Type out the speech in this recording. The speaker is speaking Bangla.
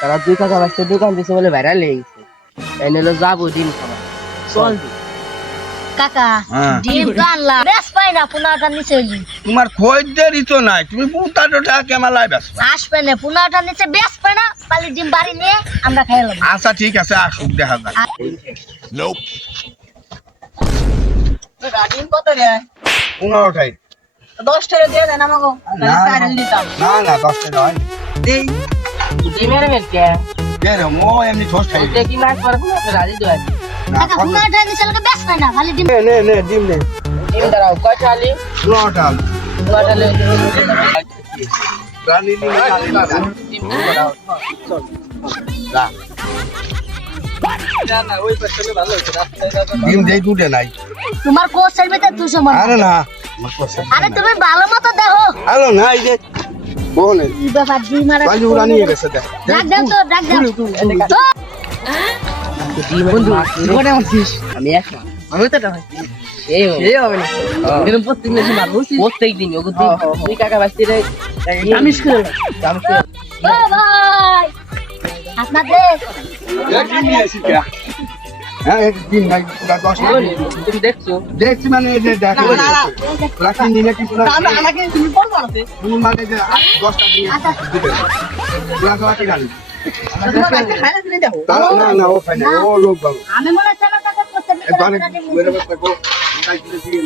তারা দুই কাকা বাসতে দোকান দিছে বলে ভাইরাল হয়ে গেছে। এনে হলো যাবো ডিম খাবার। চল কাকা ডিম তো আনলাম বেশ পাই না 15টা নিচে হইলি তোমার খোঁজদেরই তো নাই, তুমি পুঁতাটো টাকা কেমালাই ব্যস্ত। আসবে না 15টা নিচে বেশ পাই না পালি ডিম বাড়ি নিয়ে আমরা খাইলাম আচ্ছা ঠিক আছে, আসুক দেখা যাক। ডিম কত রে? 15টাই। 10 টাকা দিয়ে দেন আমাকে। না না 10টা নয়। দেই। ডিমের মেলকে কে রে মো এমনি ঠোস খাই। এটা কি মাছ পড়ে না রাজি দোয়া কাকা 15টা নিচে লোকে বেশ পাই না খালি ডিম নে ডিম নে। ডিম দাঁড়াও কয়টা আলি 15টা। কয়টা লে রানী নি ডিম দাঁড়াও চল ডিম দেই দুটে নাই। তোমার কোচ সার্ভিসে 200 মান আরে না আরে তুমি ভালো মতো দেখো হ্যালো না এই যে বলে কি ব্যাপার ডিম আর কাজু উড়া নিয়ে গেছে দেখ। ডাক দাও তো ডাক দাও ডিম বন্ধু কোনে আছিস আমি একা আমি তো টাকা এই হবে না এরকম প্রত্যেকদিন এসে মারবো প্রত্যেকদিন ওগো দুই কাকা বাসতে রে আমি স্কুলে আমি ও ভাই আপনাদের ডিম নিয়ে আসি কে? হ্যাঁ ডিম নাই পুরা 10 টাকা। তুমি দেখছো দেখছি মানে এই যে দেখ রাখি নিলে কি পুরা আমাকে তুমি কোন করতে? তুমি মানে যে 10টা দিয়ে দিবে পুরা খাওয়াতে গালি। তোমার কাছে খাইলে তুমি দেখো। না না ও খাই না ও লোক বাবু আমি মনে হচ্ছে আমার কাছে করতে একবারে বেরোবে তো গো কাই দিয়ে দিয়ে